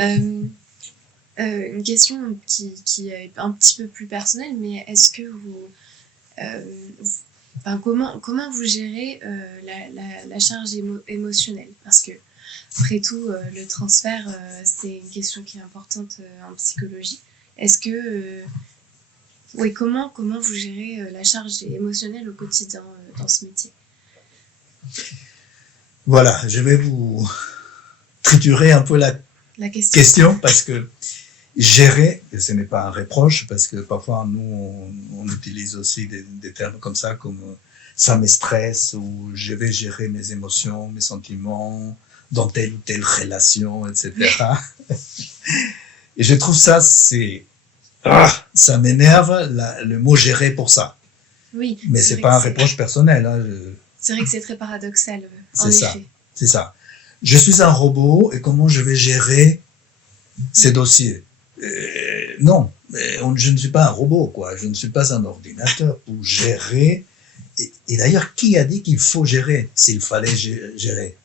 Euh, une question qui est un petit peu plus personnelle, mais est-ce que enfin, comment vous gérez la charge émotionnelle? Parce que, après tout, le transfert, c'est une question qui est importante en psychologie. Est-ce que, oui, comment vous gérez la charge émotionnelle au quotidien dans ce métier? Voilà, je vais vous triturer un peu la question parce que gérer, et ce n'est pas un reproche, parce que parfois nous, on utilise aussi des termes comme ça, comme ça me stresse, ou je vais gérer mes émotions, mes sentiments, dans telle ou telle relation, etc. Et je trouve ça, ça m'énerve, le mot gérer pour ça. Oui. Mais c'est pas un reproche personnel. Hein, c'est vrai que c'est très paradoxal, en effet. C'est ça. Je suis un robot et comment je vais gérer ces dossiers? Non, je ne suis pas un robot, quoi. Je ne suis pas un ordinateur pour gérer. Et d'ailleurs, qui a dit qu'il faut gérer, s'il fallait gérer?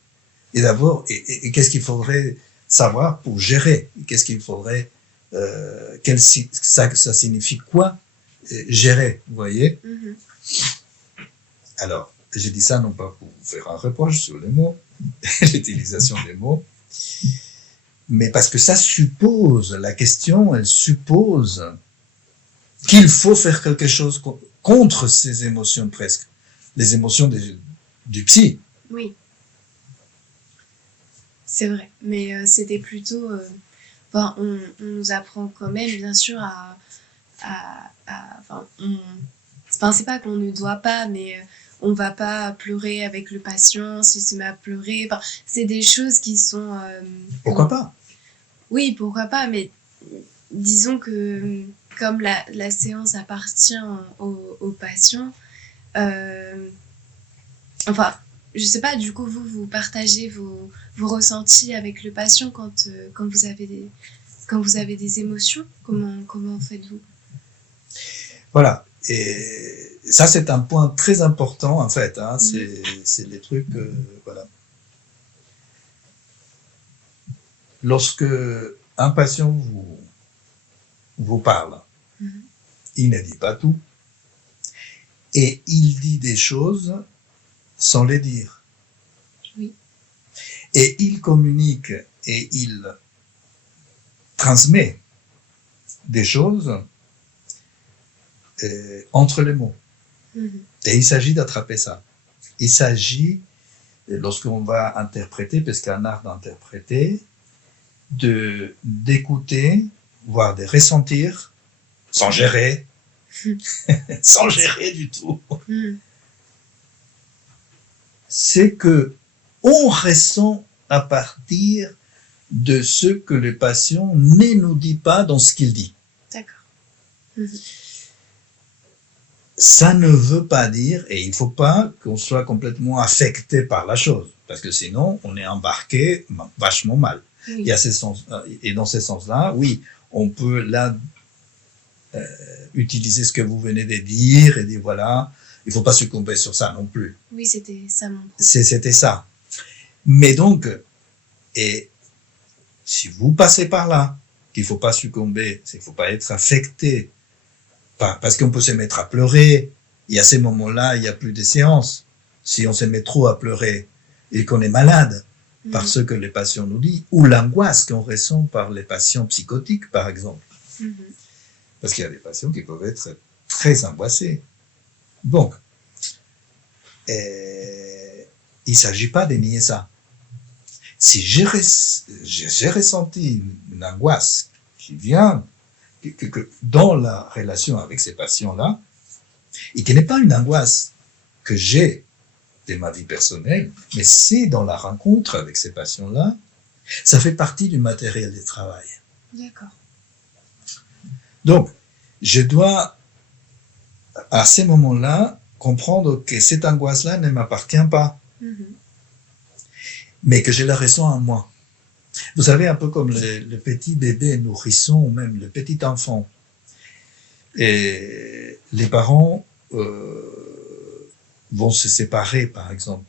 Et d'abord, et qu'est-ce qu'il faudrait savoir pour gérer? Qu'est-ce qu'il faudrait, ça signifie quoi, gérer, vous voyez? Alors, j'ai dit ça non pas pour faire un reproche sur les mots, l'utilisation des mots, mais parce que ça suppose, la question, elle suppose qu'il faut faire quelque chose contre ces émotions presque, les émotions du psy. Oui, c'est vrai, mais c'était plutôt... Enfin, on nous apprend quand même, bien sûr, enfin, c'est pas qu'on ne doit pas, mais on va pas pleurer avec le patient s'il se met à pleurer. Enfin, c'est des choses qui sont... Pourquoi pas? Oui, pourquoi pas, mais disons que comme la séance appartient au patient, enfin, je sais pas, du coup, vous partagez vos ressentis avec le patient quand vous avez des émotions. Comment faites-vous? Voilà. Et ça, c'est un point très important, en fait. Hein. C'est les trucs, voilà. Lorsque un patient vous parle, il ne dit pas tout, et il dit des choses sans les dire. Oui. Et il communique et il transmet des choses entre les mots. Et il s'agit d'attraper ça. Il s'agit, lorsqu'on va interpréter, parce qu'il y a un art d'interpréter, d'écouter, voire de ressentir, sans gérer, sans gérer du tout. C'est que on ressent à partir de ce que le patient ne nous dit pas dans ce qu'il dit. D'accord. Ça ne veut pas dire, et il ne faut pas qu'on soit complètement affecté par la chose, parce que sinon on est embarqué vachement mal. Oui. Il y a et dans ce sens-là, oui, on peut là utiliser ce que vous venez de dire et dire voilà, il ne faut pas succomber sur ça non plus. Oui, c'était ça mon point. C'était ça. Mais donc, et si vous passez par là, qu'il ne faut pas succomber, c'est qu'il ne faut pas être affecté, parce qu'on peut se mettre à pleurer, et à ces moments-là, il n'y a plus de séance. Si on se met trop à pleurer et qu'on est malade, par ce que les patients nous disent, ou l'angoisse qu'on ressent par les patients psychotiques, par exemple. Parce qu'il y a des patients qui peuvent être très angoissés. Donc, il ne s'agit pas de nier ça. Si j'ai ressenti une angoisse qui vient dans la relation avec ces patients-là, et qui n'est pas une angoisse que j'ai de ma vie personnelle, mais c'est dans la rencontre avec ces patients-là, ça fait partie du matériel de travail. D'accord. Donc, je dois, à ces moments-là, comprendre que cette angoisse-là ne m'appartient pas, mais que je la ressens en moi. Vous savez, un peu comme le petit bébé nourrisson, ou même le petit enfant. Et les parents vont se séparer, par exemple.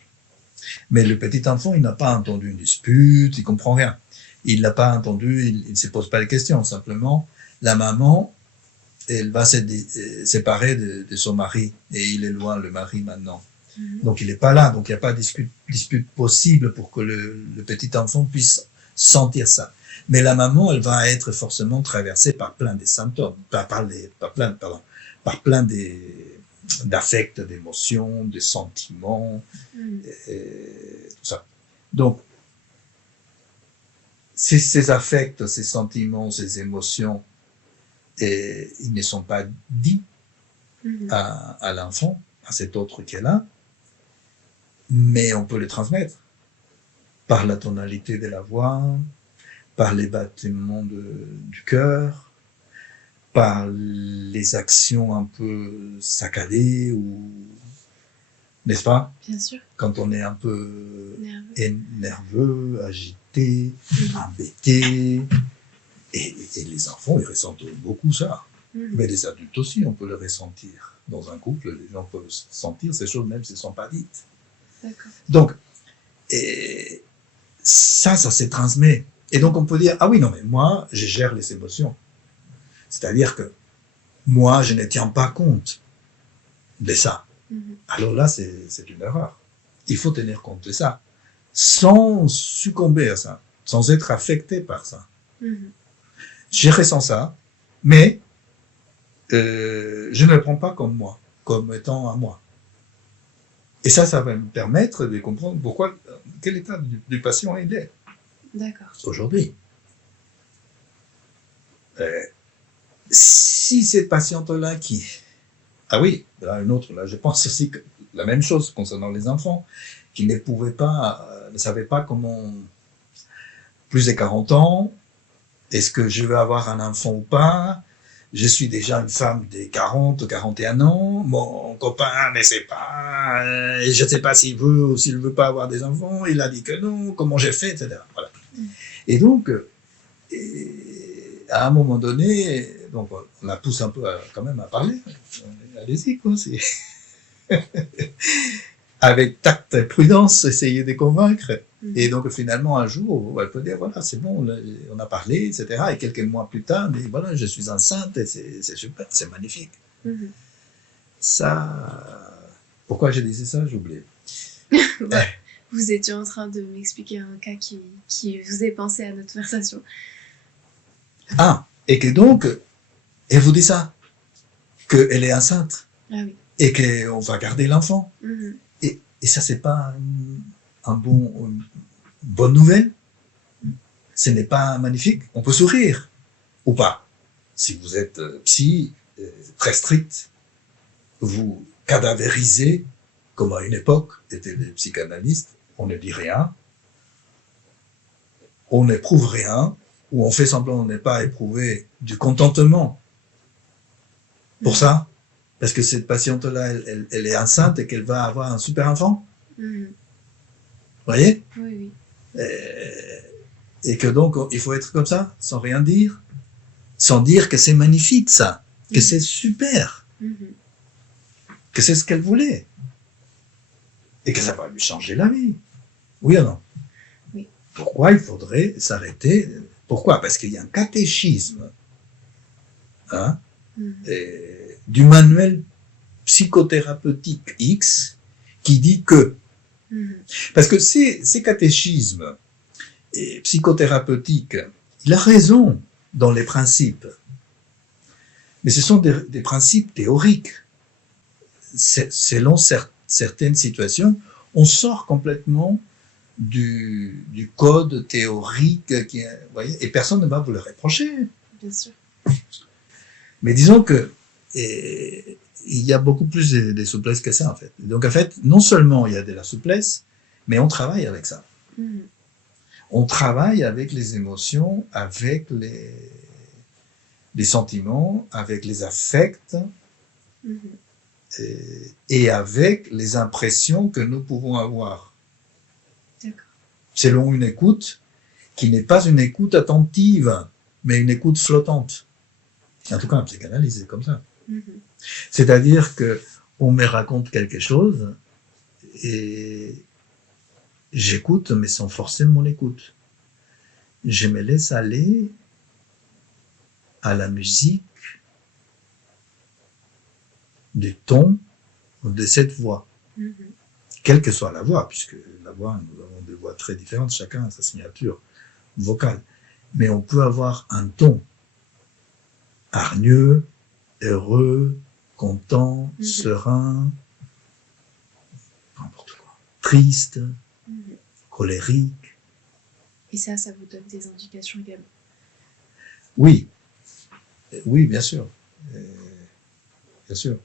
Mais le petit enfant, il n'a pas entendu une dispute, il ne comprend rien. il l'a pas entendu, il ne se pose pas les questions. Simplement, la maman, elle va se séparer de son mari et il est loin, le mari maintenant. Donc il n'est pas là, donc il n'y a pas de dispute possible pour que le petit enfant puisse sentir ça. Mais la maman, elle va être forcément traversée par plein de symptômes, par plein d'affects, d'émotions, de sentiments, tout ça. Donc, ces affects, ces sentiments, ces émotions, ils ne sont pas dits à l'enfant, à cet autre qui est là, mais on peut les transmettre par la tonalité de la voix, par les battements du cœur, par les actions un peu saccadées, ou n'est-ce pas? Bien sûr. Quand on est un peu nerveux, agité, embêté, et les enfants, ils ressentent beaucoup ça. Mais les adultes aussi, on peut le ressentir. Dans un couple, les gens peuvent sentir ces choses même si elles ne sont pas dites. D'accord. Donc, ça se transmet. Et donc on peut dire, ah oui, non, mais moi, je gère les émotions. C'est-à-dire que moi, je ne tiens pas compte de ça. Alors là, c'est une erreur. Il faut tenir compte de ça, sans succomber à ça, sans être affecté par ça. Je ressens ça, mais je ne le prends pas comme moi, comme étant à moi. Et ça va me permettre de comprendre quel état du patient il est. D'accord. Aujourd'hui. Si cette patiente-là ah oui, là, une autre, là, je pense aussi que la même chose concernant les enfants, qui ne savaient pas comment, plus de 40 ans, est-ce que je vais avoir un enfant ou pas? Je suis déjà une femme de 40, 41 ans, mon copain ne sait pas, je ne sais pas s'il veut ou s'il ne veut pas avoir des enfants, il a dit que non, comment j'ai fait, etc. Voilà. Et donc, à un moment donné, donc on la pousse un peu quand même à parler, allez-y, quoi, avec tact et prudence, essayer de convaincre. Et donc, finalement, un jour, elle peut dire, voilà, c'est bon, on a parlé, etc. Et quelques mois plus tard, mais voilà, je suis enceinte, et c'est super, c'est magnifique. Ça, pourquoi j'ai dit ça, j'ai oublié. Vous étiez en train de m'expliquer un cas qui vous est pensé à notre conversation. Ah, et que donc, elle vous dit ça, qu'elle est enceinte. Ah oui. Et qu'on va garder l'enfant. Et ça, c'est pas une bonne nouvelle. Ce n'est pas magnifique. On peut sourire ou pas. Si vous êtes psy, très strict, vous cadavérisez, comme à une époque étaient les psychanalystes, on ne dit rien, on n'éprouve rien, ou on fait semblant de ne pas éprouver du contentement pour ça. Parce que cette patiente-là, elle est enceinte et qu'elle va avoir un super enfant. Vous voyez? Oui. Et que donc, il faut être comme ça, sans rien dire. Sans dire que c'est magnifique, ça. Que c'est super. Que c'est ce qu'elle voulait. Et que ça va lui changer la vie. Oui ou non? Oui. Pourquoi il faudrait s'arrêter? Pourquoi? Parce qu'il y a un catéchisme. Hein? Du manuel psychothérapeutique X qui dit que, parce que ces catéchismes psychothérapeutiques, il a raison dans les principes, mais ce sont des principes théoriques. Selon certaines situations, on sort complètement du code théorique, vous voyez, et personne ne va vous le reprocher. Bien sûr. Mais disons que il y a beaucoup plus de souplesse que ça, en fait. Donc, en fait, non seulement il y a de la souplesse, mais on travaille avec ça. On travaille avec les émotions, avec les sentiments, avec les affects, et avec les impressions que nous pouvons avoir. D'accord. Selon une écoute qui n'est pas une écoute attentive, mais une écoute flottante. En tout cas, un psychanalyse, c'est comme ça. C'est-à-dire qu'on me raconte quelque chose et j'écoute, mais sans forcer mon écoute. je me laisse aller à la musique du ton de cette voix, quelle que soit la voix, puisque la voix, nous avons des voix très différentes, chacun a sa signature vocale. Mais on peut avoir un ton hargneux, heureux, content, serein, n'importe quoi, triste, colérique. Et ça vous donne des indications également. Oui, oui, bien sûr. Bien sûr.